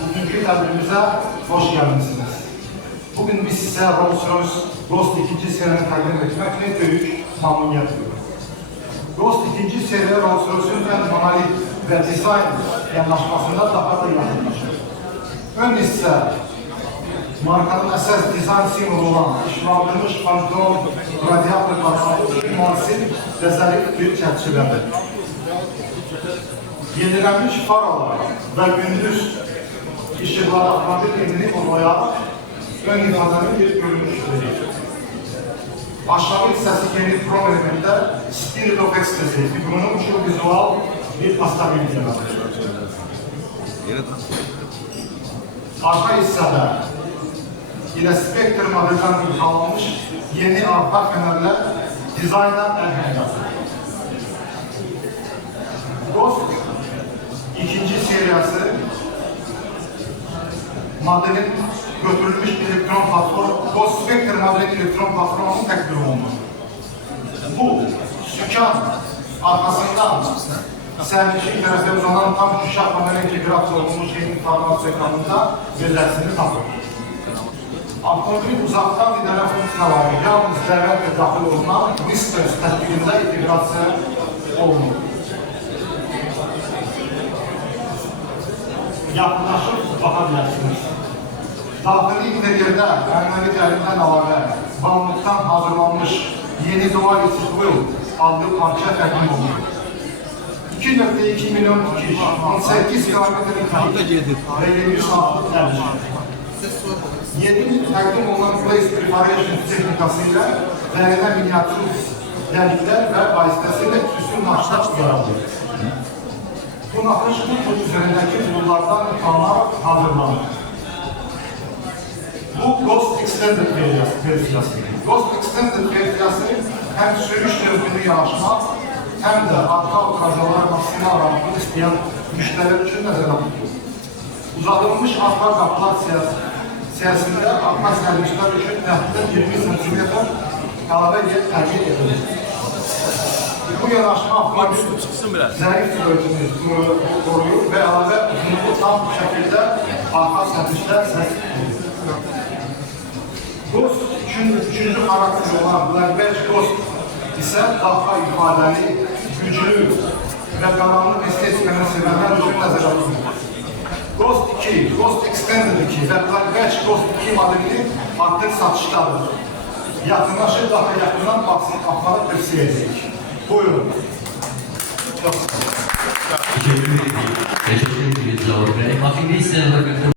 Bugünkü tədbirimizə hoş gəlmişsiniz. Bugün biz sizə Rolls-Royce Ghost 2. seriyəni təqdim etməklə böyük məmnuniyyət duyuruq. Ghost 2. seriya Rolls-Royce'un ən monolit və dizayn yanaşmasında daha da yaxınlaşır. Ön hissə markanın əsas dizayn simvolu olan işlandırılmış pantolon radiatorlarının müasir və zərif bir çərçivədir. Yenilənmiş faralar və gündüz işıqları avtomobil evini vurmayaraq ön ifadənin bir görünüş verir. Aşağı hissəsi yeni krom elementlər Spirit of Ecstasy figurunun uçur vizual bir pastabiliyyadır. Arka hissədə ilə Spectre modeldən ilhamlanmış yeni arka fənərlər dizaynla əhəmiyyətdir. Ghost 2. seriyası modelin götürülmüş bir elektron platformu, Ghost Spectre modelin elektron platformunun təkbir olunur. Bu, sükan arkasından sərnişin tərəfə uzanan tam şuşaq panel integrasiya olunmuş yeni informasiya ekranında yerlərsini tapır. Avtomobil uzaqdan idarə funksiyaları yalnız dəvətlə daxil olunan Whispers tətbiqində integrasiya olunur. Yaxınlaşıb baxa bilərsiniz. Daxili interyerdə ənənəvi dərindən əlavə ballıqdan hazırlanmış yeni dual Quill adlı parça təqdim olunur. 2.2 milyon dikiş, 18 kilometr və 20 saatlıq dərmiş. 7 təqdim olunan Place Preparation texnikası ilə dərinə miniatür dəliklər və vasitəsilə üstün naxışlar yaradılır. Bu naxış bu tür üzərindəki bullardan imkanlar hazırlanır. Bu Ghost Extended versiyası. Ghost Extended versiyası həm sürüş növbünü yanaşmaq, həm də arka okazalar maksimal rahatlıq istəyən müştərilər üçün nəzərə tutulur. Uzadılmış arka qapılar siyasında arka sərmişlər üçün təxtdən 20 cm əlavə yer tərbiyə edilir. Bu yanaşma avtomobil zərif ölçümünü qoruyur və əlavə uzunluğu tam bu şəkildə arka sərmişlər səs Ghost 3. xarakteri olan Blackbatch Ghost isə daha ifadəli, güclü və qaranlıq estetikəni sevənlər üçün nəzərə tutulur. Ghost 2, Ghost Extended 2 və Blackbatch Ghost 2 modelini artıq satışdadır. Yaxınlaşıb daha yaxından baksın, aparıb tövsiyə edirik. Buyurun. Çok sağ olun. Teşekkür ederiz Zavur Bey.